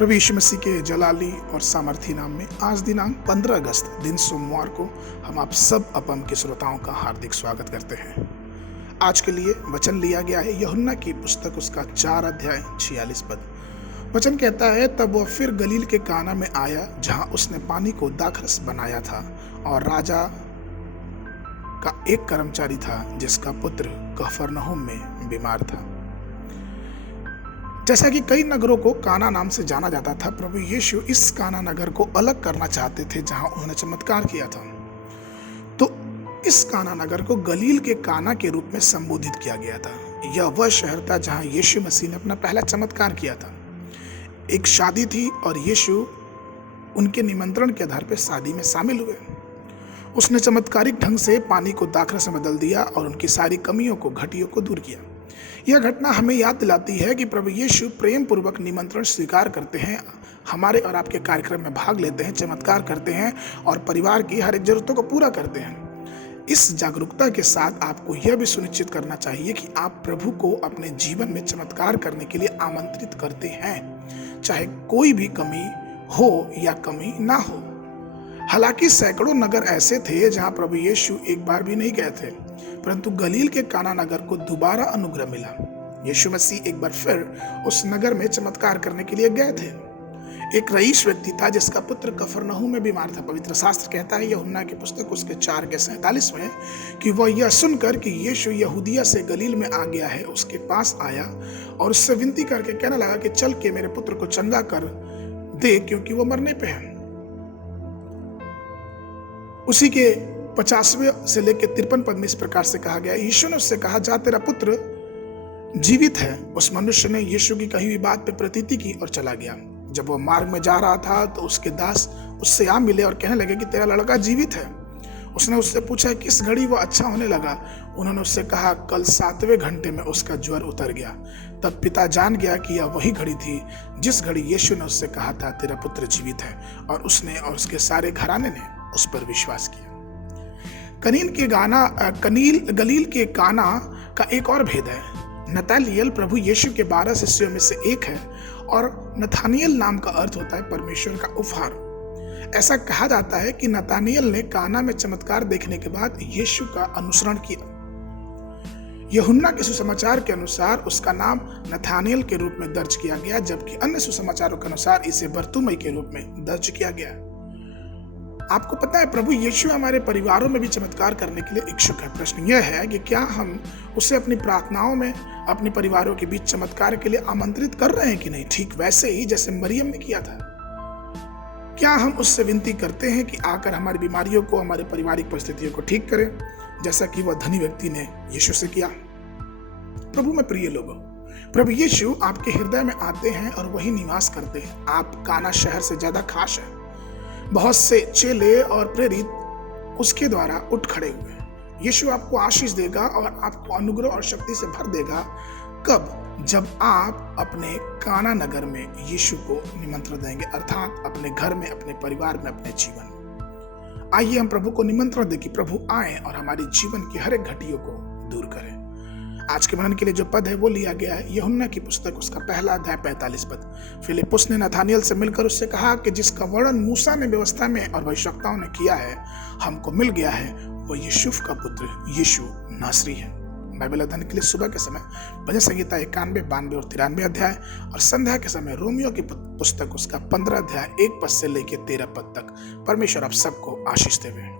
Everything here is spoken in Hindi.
प्रभु यीशु मसीह के जलाली और सामर्थी नाम में आज दिनांक 15 अगस्त दिन सोमवार को हम आप सब अपम के श्रोताओं का हार्दिक स्वागत करते हैं। आज के लिए वचन लिया गया है यूहन्ना की पुस्तक उसका 4 अध्याय 46 पद। वचन कहता है, तब वह फिर गलील के काना में आया जहां उसने पानी को दाखरस बनाया था, और राजा का एक कर्मचारी था जिसका पुत्र कफरनहूम में बीमार था। जैसा कि कई नगरों को काना नाम से जाना जाता था, प्रभु यीशु इस काना नगर को अलग करना चाहते थे जहां उन्होंने चमत्कार किया था। तो इस काना नगर को गलील के काना के रूप में संबोधित किया गया था। यह वह शहर था जहां यीशु मसीह ने अपना पहला चमत्कार किया था। एक शादी थी और यीशु उनके निमंत्रण के आधार पर शादी में शामिल हुए। उसने चमत्कारिक ढंग से पानी को दाखरस में बदल दिया और उनकी सारी कमियों को, घटियों को दूर किया। यह घटना हमें याद दिलाती है कि प्रभु यीशु प्रेम पूर्वक निमंत्रण स्वीकार करते हैं, हमारे और आपके कार्यक्रम में भाग लेते हैं, चमत्कार करते हैं और परिवार की हर एक जरूरतों को पूरा करते हैं। इस जागरूकता के साथ आपको यह भी सुनिश्चित करना चाहिए कि आप प्रभु को अपने जीवन में चमत्कार करने के लिए आमंत्रित करते हैं, चाहे कोई भी कमी हो या कमी ना हो। हालांकि सैकड़ों नगर ऐसे थे जहां प्रभु यीशु एक बार भी नहीं गए थे, परंतु गलील के काना नगर को दोबारा अनुग्रह मिला। यीशु मसीह एक बार फिर उस नगर में चमत्कार करने के लिए गए थे। एक रईस व्यक्ति था जिसका पुत्र कफरनहूम में बीमार था। पवित्र शास्त्र कहता है यूहन्ना की पुस्तक उसके 4:47 में कि वह यह सुनकर कि यीशु यहूदिया से गलील में आ गया है, उसके पास आया और उससे विनती करके कहने लगा कि चल के मेरे पुत्र को चंगा कर दे, क्योंकि वो मरने पे है। उसी के 50वें से लेकर 53 पद में इस प्रकार से कहा गया, यीशु ने उससे कहा, जा तेरा पुत्र जीवित है। उस मनुष्य ने यीशु की कही हुई बात पे प्रतीति की और चला गया। जब वह मार्ग में जा रहा था तो उसके दास उससे आ मिले और कहने लगे कि तेरा लड़का जीवित है। उसने उससे पूछा किस घड़ी वह अच्छा होने लगा। उन्होंने उससे कहा, कल 7वें घंटे में उसका ज्वर उतर गया। तब पिता जान गया कि यह वही घड़ी थी जिस घड़ी यीशु ने उससे कहा था, तेरा पुत्र जीवित है, और उसने और उसके सारे घराने ने उस पर विश्वास किया। गलील के काना का एक और भेद है। नतानिएल प्रभु यीशु के 12 शिष्यों में से एक है, और नथानिएल नाम का अर्थ होता है परमेश्वर का उपहार। ऐसा कहा जाता है कि नतानिएल ने काना में चमत्कार देखने के बाद यीशु का अनुसरण किया। यूहन्ना के सुसमाचार के अनुसार उसका नाम नथानिएल के रूप में दर्ज किया गया, जबकि अन्य सुसमाचारों के अनुसार इसे बरतुमई के रूप में दर्ज किया गया। आपको पता है, प्रभु यीशु हमारे परिवारों में भी चमत्कार करने के लिए इच्छुक है। प्रश्न यह है कि क्या हम उसे अपनी प्रार्थनाओं में अपने परिवारों के बीच चमत्कार के लिए आमंत्रित कर रहे हैं कि नहीं? ठीक वैसे ही जैसे मरियम ने किया था। क्या हम उससे विनती करते हैं कि आकर हमारी बीमारियों को, हमारे पारिवारिक परिस्थितियों को ठीक करें, जैसा कि वह धनी व्यक्ति ने यीशु से किया? प्रभु में प्रिय लोगों, प्रभु यीशु आपके हृदय में आते हैं और वही निवास करते हैं। आप काना शहर से ज्यादा खास है। बहुत से चेले और प्रेरित उसके द्वारा उठ खड़े हुए। यीशु आपको आशीष देगा और आपको अनुग्रह और शक्ति से भर देगा। कब? जब आप अपने काना नगर में यीशु को निमंत्रण देंगे, अर्थात अपने घर में, अपने परिवार में, अपने जीवन में। आइए हम प्रभु को निमंत्रण दें कि प्रभु आए और हमारे जीवन की हर एक घटियों को दूर करें। आज के मनन के लिए जो पद है वो लिया गया है यूहन्ना की पुस्तक उसका 1 अध्याय 45 पद। फिलिपुस ने नथानिएल से मिलकर उससे कहा कि जिसका वर्णन मूसा ने व्यवस्था में और भविष्यवक्ताओं ने किया है, हमको मिल गया है। वह यूसुफ का पुत्र यीशु नासरी है। बाइबल अध्ययन के लिए सुबह के समय भजन संहिता 91, 92 और 93 अध्याय, और संध्या के समय रोमियो की पुस्तक उसका 15 अध्याय 1 पद से लेकर 13 पद तक। परमेश्वर आप सबको आशीष देवे।